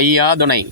ஐயா துணை.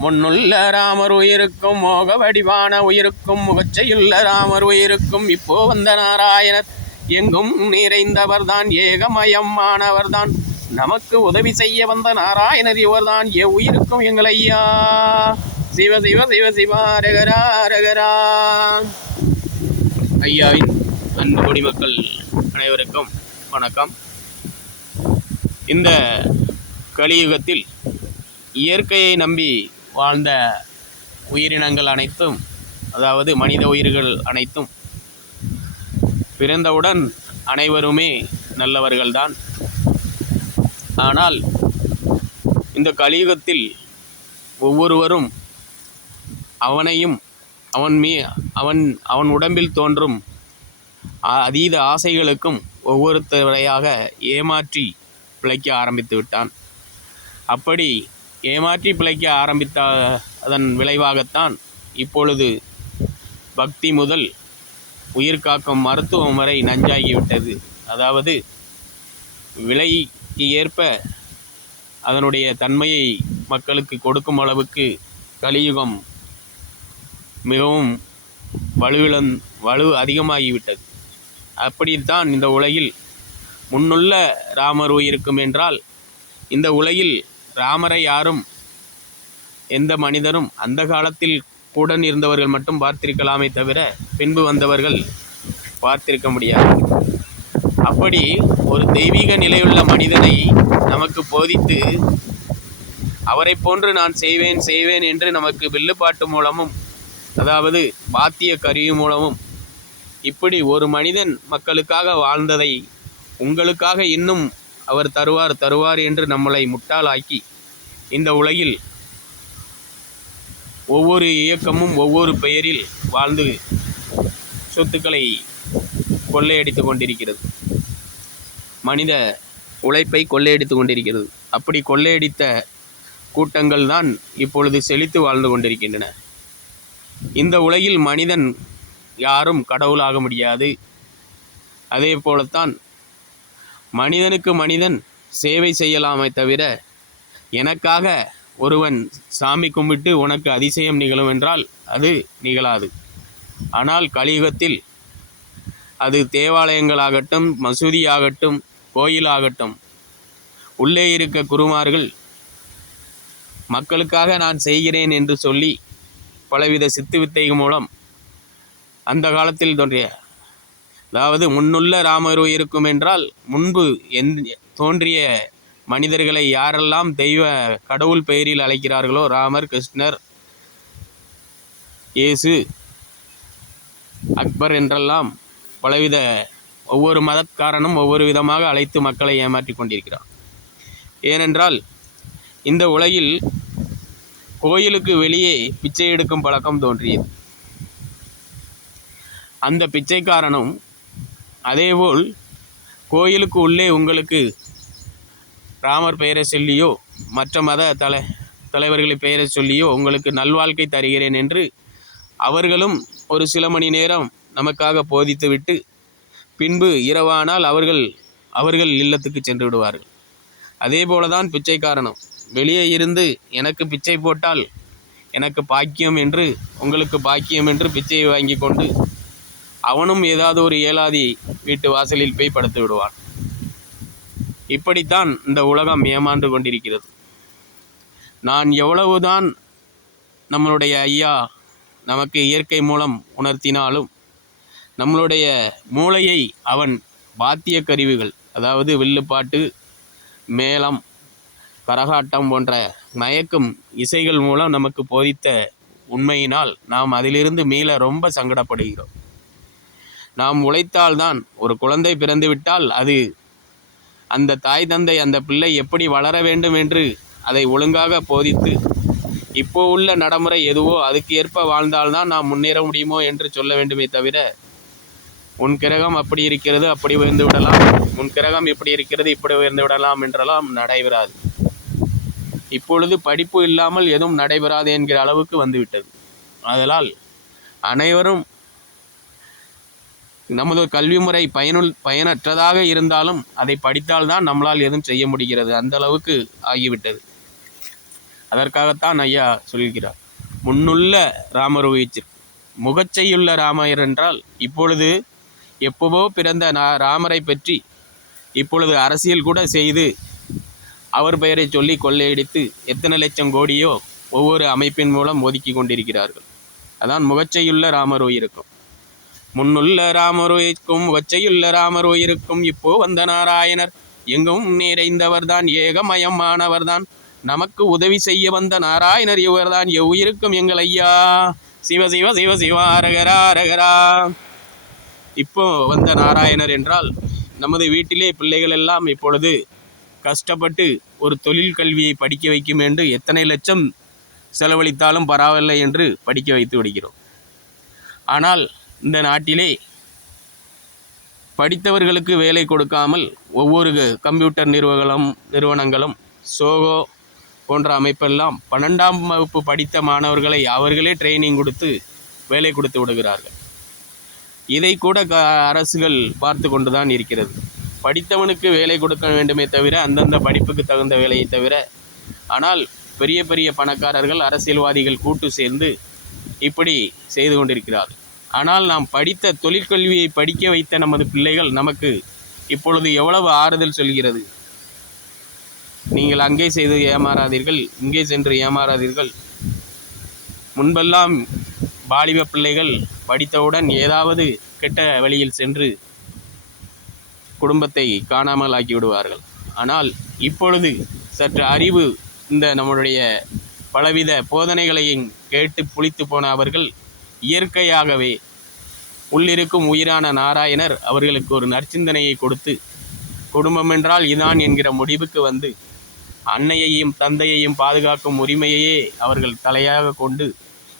முன்னுள்ள ராமர் உயிருக்கும் மோக வடிவான உயிருக்கும் முகச்சையுள்ள ராமர் உயிருக்கும் இப்போ வந்த நாராயணர் எங்கும் நிறைந்தவர்தான் ஏகமயமானவர்தான் நமக்கு உதவி செய்ய வந்த நாராயணர் இவர்தான் உயிருக்கும் எங்கள் ஐயா. சிவ சிவ சிவ சிவா ரகரா ரகரா. ஐயாவின் அன்பு குடிமக்கள் அனைவருக்கும் வணக்கம். இந்த கலியுகத்தில் இயற்கையை நம்பி வாழ்ந்த உயிரினங்கள் அனைத்தும், அதாவது மனித உயிர்கள் அனைத்தும் பிறந்தவுடன் அனைவருமே நல்லவர்கள்தான். ஆனால் இந்த கலியுகத்தில் ஒவ்வொருவரும் அவனையும் அவன் உடம்பில் தோன்றும் அதீத ஆசைகளுக்கும் ஒவ்வொருத்தரையாக ஏமாற்றி பிழைக்க ஆரம்பித்து விட்டான். அப்படி ஏமாற்றி பிழைக்க ஆரம்பித்த அதன் விளைவாகத்தான் இப்பொழுது பக்தி முதல் உயிர் காக்கும் மருத்துவம் வரை நஞ்சாகிவிட்டது. அதாவது விலைக்கு ஏற்ப அதனுடைய தன்மையை மக்களுக்கு கொடுக்கும் அளவுக்கு கலியுகம் மிகவும் வலு அதிகமாகிவிட்டது. அப்படித்தான் இந்த உலகில் முன்னுள்ள ராமர் உயிருக்கும் என்றால், இந்த உலகில் ராமரை யாரும் எந்த மனிதரும் அந்த காலத்தில் கூட இருந்தவர்கள் மட்டும் பார்த்திருக்கலாமே தவிர பின்பு வந்தவர்கள் பார்த்திருக்க முடியாது. அப்படி ஒரு தெய்வீக நிலையுள்ள மனிதனை நமக்கு போதித்து அவரை போன்று நான் செய்வேன் என்று நமக்கு வில்லுப்பாட்டு மூலமும், அதாவது பாத்திய கருவி மூலமும் இப்படி ஒரு மனிதன் மக்களுக்காக வாழ்ந்ததை உங்களுக்காக இன்னும் அவர் தருவார் என்று நம்மளை முட்டாளாக்கி இந்த உலகில் ஒவ்வொரு இயக்கமும் ஒவ்வொரு பெயரில் வாழ்ந்து சொத்துக்களை கொள்ளையடித்து கொண்டிருக்கிறது. மனித உழைப்பை கொள்ளையடித்து கொண்டிருக்கிறது. அப்படி கொள்ளையடித்த கூட்டங்கள் தான் இப்பொழுது செழித்து வாழ்ந்து கொண்டிருக்கின்றன. இந்த உலகில் மனிதன் யாரும் கடவுளாக முடியாது. அதே போலத்தான் மனிதனுக்கு மனிதன் சேவை செய்யலாமே தவிர எனக்காக ஒருவன் சாமி கும்பிட்டு உனக்கு அதிசயம் நிகழும் என்றால் அது நிகழாது. ஆனால் கலியுகத்தில் அது தேவாலயங்களாகட்டும், மசூதியாகட்டும், கோயிலாகட்டும், உள்ளே இருக்க குருமார்கள் மக்களுக்காக நான் செய்கிறேன் என்று சொல்லி பலவித சித்து வித்தை மூலம் அந்த காலத்தில் தோன்றிய, அதாவது முன்னுள்ள ராமர் இருக்கும் என்றால் முன்பு தோன்றிய மனிதர்களை யாரெல்லாம் தெய்வ கடவுள் பெயரில் அழைக்கிறார்களோ, ராமர், கிருஷ்ணர், இயேசு, அக்பர் என்றெல்லாம் பலவித ஒவ்வொரு மதக்காரனும் ஒவ்வொரு விதமாக அழைத்து மக்களை ஏமாற்றி கொண்டிருக்கிறார். ஏனென்றால் இந்த உலகில் கோயிலுக்கு வெளியே பிச்சை எடுக்கும் பழக்கம் தோன்றியது. அந்த பிச்சைக்காரனும் அதேபோல் கோயிலுக்கு உள்ளே உங்களுக்கு ராமர் பெயரை சொல்லியோ மற்ற மத தலைவர்களை பெயரை சொல்லியோ உங்களுக்கு நல்வாழ்க்கை தருகிறேன் என்று அவர்களும் ஒரு சில மணி நேரம் நமக்காக போதித்துவிட்டு பின்பு இரவானால் அவர்கள் இல்லத்துக்கு சென்று விடுவார்கள். அதே போலதான் பிச்சைக்காரனும் வெளியே இருந்து எனக்கு பிச்சை போட்டால் எனக்கு பாக்கியம் என்று, உங்களுக்கு பாக்கியம் என்று பிச்சையை வாங்கி கொண்டு அவனும் ஏதாவது ஒரு ஏலாதி வீட்டு வாசலில் போய் படுத்து விடுவான். இப்படித்தான் இந்த உலகம் ஏமாந்து கொண்டிருக்கிறது. நான் எவ்வளவுதான் நம்மளுடைய ஐயா நமக்கு இயற்கை மூலம் உணர்த்தினாலும் நம்மளுடைய மூளையை அவன் பாத்திய கருவிகள், அதாவது வில்லுப்பாட்டு, மேளம், கரகாட்டம் போன்ற மயக்கும் இசைகள் மூலம் நமக்கு போதித்த உண்மையினால் நாம் அதிலிருந்து மீள ரொம்ப சங்கடப்படுகிறோம். நாம் உழைத்தால்தான், ஒரு குழந்தை பிறந்துவிட்டால் அது அந்த தாய் தந்தை அந்த பிள்ளை எப்படி வளர வேண்டும் என்று அதை ஒழுங்காக போதித்து இப்போ உள்ள நடைமுறை எதுவோ அதுக்கு ஏற்ப வாழ்ந்தால்தான் நாம் முன்னேற முடியுமோ என்று சொல்ல வேண்டுமே தவிர, உன் கிரகம் அப்படி இருக்கிறது அப்படி உயர்ந்து விடலாம், உன் கிரகம் இப்படி இருக்கிறது இப்படி உயர்ந்து விடலாம் என்றெல்லாம் நடைபெறாது. இப்பொழுது படிப்பு இல்லாமல் எதுவும் நடைபெறாது என்கிற அளவுக்கு வந்துவிட்டது. அதனால் அனைவரும் நமது கல்வி முறை பயனற்றதாக இருந்தாலும் அதை படித்தால்தான் நம்மளால் எதுவும் செய்ய முடிகிறது, அந்த அளவுக்கு ஆகிவிட்டது. அதற்காகத்தான் ஐயா சொல்கிறார், முன்னுள்ள ராமர் உயிர்ச்சிற்கு முகச்சையுள்ள ராமர் என்றால் இப்பொழுது எப்பவோ பிறந்த ராமரை பற்றி இப்பொழுது அரசியல் கூட செய்து அவர் பெயரை சொல்லி கொள்ளையடித்து எத்தனை லட்சம் கோடியோ ஒவ்வொரு அமைப்பின் மூலம் ஒதுக்கி கொண்டிருக்கிறார்கள். அதான் முகச்சையுள்ள ராமர் உயிருக்கும். முன்னுள்ள ராமர் உயிருக்கும் முகச்சையுள்ள ராமர் உயிருக்கும் இப்போ வந்த நாராயணர் எங்கும் நிறைந்தவர்தான், ஏகமயமானவர்தான், நமக்கு உதவி செய்ய வந்த நாராயணர் இவர்தான், எவ்வுயிருக்கும் எங்கள் ஐயா, சிவ சிவ சிவ சிவ அரகரா அரகரா. இப்போ வந்த நாராயணர் என்றால் நமது வீட்டிலே பிள்ளைகள் எல்லாம் இப்பொழுது கஷ்டப்பட்டு ஒரு தொழில் கல்வியை படிக்க வைக்கும் என்று எத்தனை லட்சம் செலவழித்தாலும் பரவாயில்லை என்று படிக்க வைத்து விடுகிறோம். ஆனால் இந்த நாட்டிலே படித்தவர்களுக்கு வேலை கொடுக்காமல் ஒவ்வொரு கம்ப்யூட்டர் நிறுவனங்களும் சோகோ போன்ற அமைப்பெல்லாம் 12ஆம் வகுப்பு படித்த மாணவர்களை அவர்களே ட்ரைனிங் கொடுத்து வேலை கொடுத்து விடுகிறார்கள். இதை கூட அரசுகள் பார்த்து கொண்டு தான் இருக்கிறது. படித்தவனுக்கு வேலை கொடுக்க வேண்டுமே தவிர அந்தந்த படிப்புக்கு தகுந்த வேலையை தவிர. ஆனால் பெரிய பெரிய பணக்காரர்கள், அரசியல்வாதிகள் கூட்டு சேர்ந்து இப்படி செய்து கொண்டிருக்கிறார்கள். ஆனால் நாம் படித்த தொழிற்கல்வியை படிக்க வைத்த நமது பிள்ளைகள் நமக்கு இப்பொழுது எவ்வளவு ஆறுதல் சொல்கிறது. நீங்கள் அங்கே செய்து ஏமாறாதீர்கள், இங்கே சென்று ஏமாறாதீர்கள். முன்பெல்லாம் வாலிப பிள்ளைகள் படித்தவுடன் ஏதாவது கெட்ட வழியில் சென்று குடும்பத்தை காணாமல் ஆக்கி விடுவார்கள். ஆனால் இப்பொழுது சற்று அறிவு இந்த நம்முடைய பலவித போதனைகளையும் கேட்டு புளித்து போன அவர்கள் இயற்கையாகவே உள்ளிருக்கும் உயிரான நாராயணர் அவர்களுக்கு ஒரு நற்சிந்தனையை கொடுத்து குடும்பம் என்றால் இதான் என்கிற முடிவுக்கு வந்து அன்னையையும் தந்தையையும் பாதுகாக்கும் உரிமையையே அவர்கள் தலையாக கொண்டு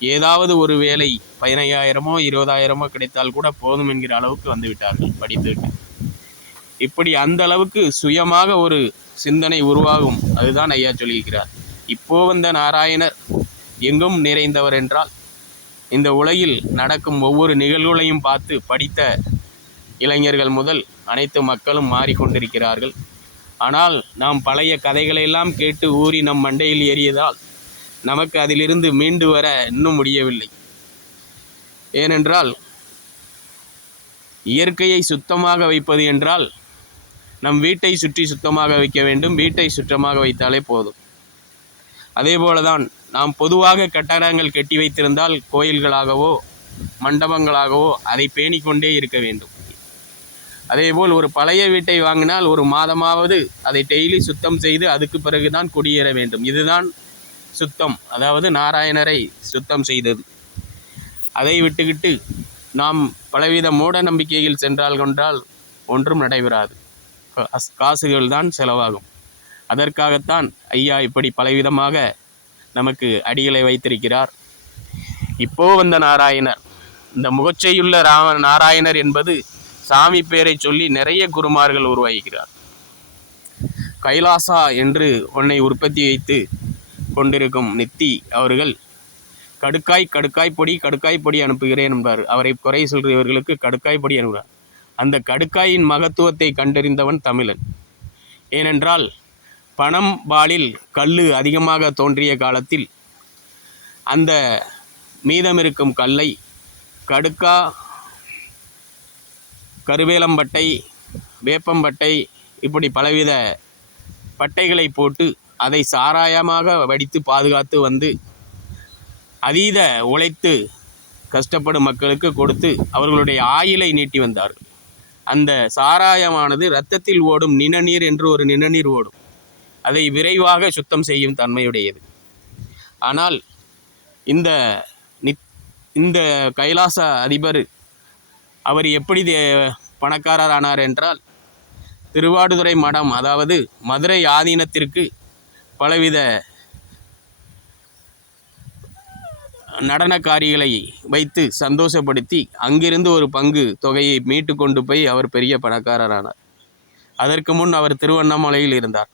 ஏதாவது ஒரு வேலை 15,000மோ 20,000மோ கிடைத்தால் கூட போதும் என்கிற அளவுக்கு வந்துவிட்டார்கள் படித்துவிட்டு. இப்படி அந்த அளவுக்கு சுயமாக ஒரு சிந்தனை உருவாகும். அதுதான் ஐயா சொல்லியிருக்கிறார். இப்போ வந்த நாராயணர் எங்கும் நிறைந்தவர் என்றால் இந்த உலகில் நடக்கும் ஒவ்வொரு நிகழ்வுகளையும் பார்த்து படித்த இளைஞர்கள் முதல் அனைத்து மக்களும் மாறிக்கொண்டிருக்கிறார்கள். ஆனால் நாம் பழைய கதைகளையெல்லாம் கேட்டு ஊறி நம் மண்டையில் ஏறியதால் நமக்கு அதிலிருந்து மீண்டு வர இன்னும் முடியவில்லை. ஏனென்றால் இயற்கையை சுத்தமாக வைப்பது என்றால் நம் வீட்டை சுற்றி சுத்தமாக வைக்க வேண்டும். வீட்டை சுத்தமாக வைத்தாலே போதும். அதேபோலதான் நாம் பொதுவாக கட்டடங்கள் கட்டி வைத்திருந்தால் கோயில்களாகவோ மண்டபங்களாகவோ அதை பேணிக்கொண்டே இருக்க வேண்டும். அதேபோல் ஒரு பழைய வீட்டை வாங்கினால் ஒரு மாதமாவது அதை டெய்லி சுத்தம் செய்து அதுக்கு பிறகுதான் குடியேற வேண்டும். இதுதான் சுத்தம், அதாவது நாராயணரை சுத்தம் செய்தது. அதை விட்டுக்கிட்டு நாம் பலவித மூட நம்பிக்கையில் சென்றால் கொண்டால் ஒன்றும் நடைபெறாது. காசுகள் தான் செலவாகும். அதற்காகத்தான் ஐயா இப்படி பலவிதமாக நமக்கு அடிகளை வைத்திருக்கிறார். இப்போ வந்த நாராயணர், இந்த முகச்சையுள்ள நாராயணர் என்பது சாமி பெயரை சொல்லி நிறைய குருமார்கள் உருவாகிறார். கைலாசா என்று ஒன்னை உற்பத்தி வைத்து கொண்டிருக்கும் நித்தி அவர்கள் கடுக்காய் பொடி அனுப்புகிறேன் என்பார். அவரை குறை சொல்கிறவர்களுக்கு கடுக்காய் பொடி அனுப்புகிறார். அந்த கடுக்காயின் மகத்துவத்தை கண்டறிந்தவன் தமிழன். ஏனென்றால் பணம் பாலில் கல் அதிகமாக தோன்றிய காலத்தில் அந்த மீதமிருக்கும் கல்லை கடுக்கா, கருவேலம்பட்டை, வேப்பம்பட்டை இப்படி பலவித பட்டைகளை போட்டு அதை சாராயமாக வடித்து பாதுகாத்து வந்து அதீத உழைத்து கஷ்டப்படும் மக்களுக்கு கொடுத்து அவர்களுடைய ஆயுளை நீட்டி வந்தார்கள். அந்த சாராயமானது இரத்தத்தில் ஓடும் நிணநீர் என்று ஒரு நிணநீர் ஓடும். அதை விரைவாக சுத்தம் செய்யும் தன்மையுடையது. ஆனால் இந்த கைலாச அதிபர் அவர் எப்படி பணக்காரர் ஆனார் என்றால் திருவாடுதுறை மடம், அதாவது மதுரை ஆதீனத்திற்கு பலவித நடனக்காரிகளை வைத்து சந்தோஷப்படுத்தி அங்கிருந்து ஒரு பங்கு தொகையை மீட்டு கொண்டு போய் அவர் பெரிய பணக்காரரானார். அதற்கு முன் அவர் திருவண்ணாமலையில் இருந்தார்.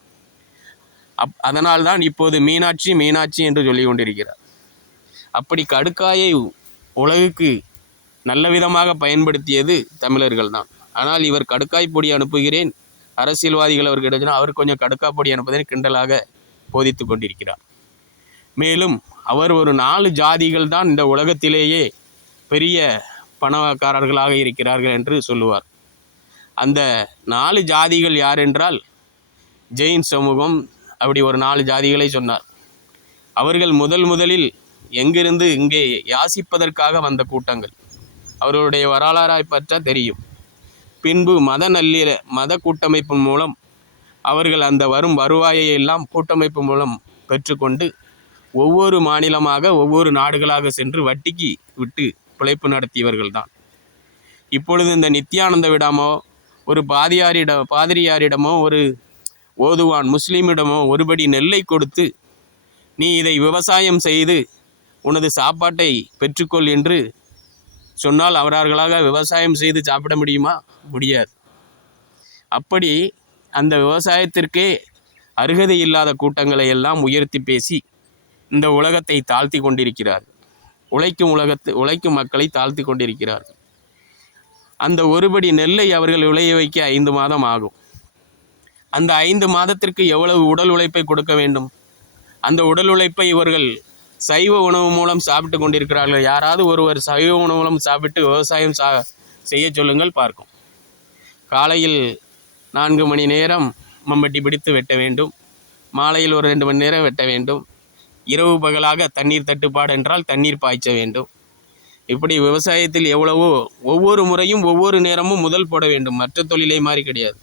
அதனால்தான் இப்போது மீனாட்சி என்று சொல்லி கொண்டிருக்கிறார். அப்படி கடுக்காயை உலகுக்கு நல்ல விதமாக பயன்படுத்தியது தமிழர்கள் தான். ஆனால் இவர் கடுக்காய் பொடி அனுப்புகிறேன், அரசியல்வாதிகள் அவருக்கு கிடைச்சினா அவர் கொஞ்சம் கடுக்காய் பொடி அனுப்புவதை கிண்டலாக போதித்து கொண்டிருக்கிறார். மேலும் அவர் ஒரு 4 ஜாதிகள் தான் இந்த உலகத்திலேயே பெரிய பணக்காரர்களாக இருக்கிறார்கள் என்று சொல்லுவார். அந்த 4 ஜாதிகள் யார் என்றால் ஜெயின் சமூகம், அப்படி ஒரு 4 ஜாதிகளை சொன்னார். அவர்கள் முதலில் எங்கிருந்து இங்கே யாசிப்பதற்காக வந்த கூட்டங்கள். அவர்களுடைய வரலாறாய் பற்ற தெரியும். பின்பு மத கூட்டமைப்பு மூலம் அவர்கள் அந்த வரும் வருவாயை எல்லாம் கூட்டமைப்பு மூலம் பெற்றுக்கொண்டு ஒவ்வொரு மாநிலமாக ஒவ்வொரு நாடுகளாக சென்று வட்டிக்கு விட்டு பிழைப்பு நடத்தியவர்கள்தான். இப்பொழுது இந்த நித்யானந்த விடாமோ ஒரு பாதிரியாரிடமோ ஒரு ஓதுவான் முஸ்லீமிடமோ ஒருபடி நெல்லை கொடுத்து நீ இதை விவசாயம் செய்து உனது சாப்பாட்டை பெற்றுக்கொள் என்று சொன்னால் அவர்களாக விவசாயம் செய்து சாப்பிட முடியுமா? முடியாது. அப்படி அந்த விவசாயத்திற்கே அருகதை இல்லாத கூட்டங்களை எல்லாம் உயர்த்தி பேசி இந்த உலகத்தை தாழ்த்தி கொண்டிருக்கிறார்கள். உழைக்கும் மக்களை தாழ்த்தி கொண்டிருக்கிறார்கள். அந்த ஒருபடி நெல்லை அவர்கள் விளைய வைக்க 5 மாதம் ஆகும். அந்த 5 மாதத்திற்கு எவ்வளவு உடல் உழைப்பை கொடுக்க வேண்டும்? அந்த உடல் உழைப்பை இவர்கள் சைவ உணவு மூலம் சாப்பிட்டு கொண்டிருக்கிறார்கள். யாராவது ஒருவர் சைவ உணவு மூலம் சாப்பிட்டு விவசாயம் செய்ய சொல்லுங்கள் பார்க்கும். காலையில் 4 மணி நேரம் மம்பட்டி பிடித்து வெட்ட வேண்டும். மாலையில் ஒரு 2 மணி நேரம் வெட்ட வேண்டும். இரவு பகலாக தண்ணீர் தட்டுப்பாடு என்றால் தண்ணீர் பாய்ச்ச வேண்டும். இப்படி விவசாயத்தில் எவ்வளவோ ஒவ்வொரு முறையும் ஒவ்வொரு நேரமும் முதல் போட வேண்டும். மற்ற தொழிலை மாதிரி கிடையாது.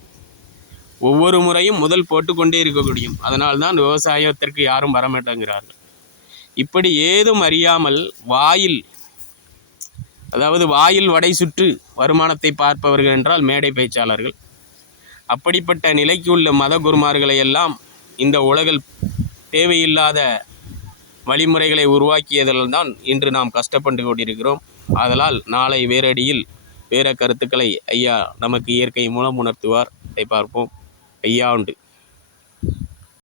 ஒவ்வொரு முறையும் முதல் போட்டுக்கொண்டே இருக்க முடியும். அதனால்தான் விவசாயத்திற்கு யாரும் வரமாட்டேங்கிறார்கள். இப்படி ஏதும் அறியாமல் வாயில் வடை சுற்று வருமானத்தை பார்ப்பவர்கள் என்றால் மேடை பேச்சாளர்கள். அப்படிப்பட்ட நிலைக்கு உள்ள மத குருமார்களை எல்லாம் இந்த உலகில் தேவையில்லாத வழிமுறைகளை உருவாக்கியதில் தான் இன்று நாம் கஷ்டப்பட்டு கொண்டிருக்கிறோம். ஆதலால் நாளை வேறடியில் வேற கருத்துக்களை ஐயா நமக்கு இயற்கை மூலம் உணர்த்துவார். அதை பார்ப்போம். ஐயா உண்டு.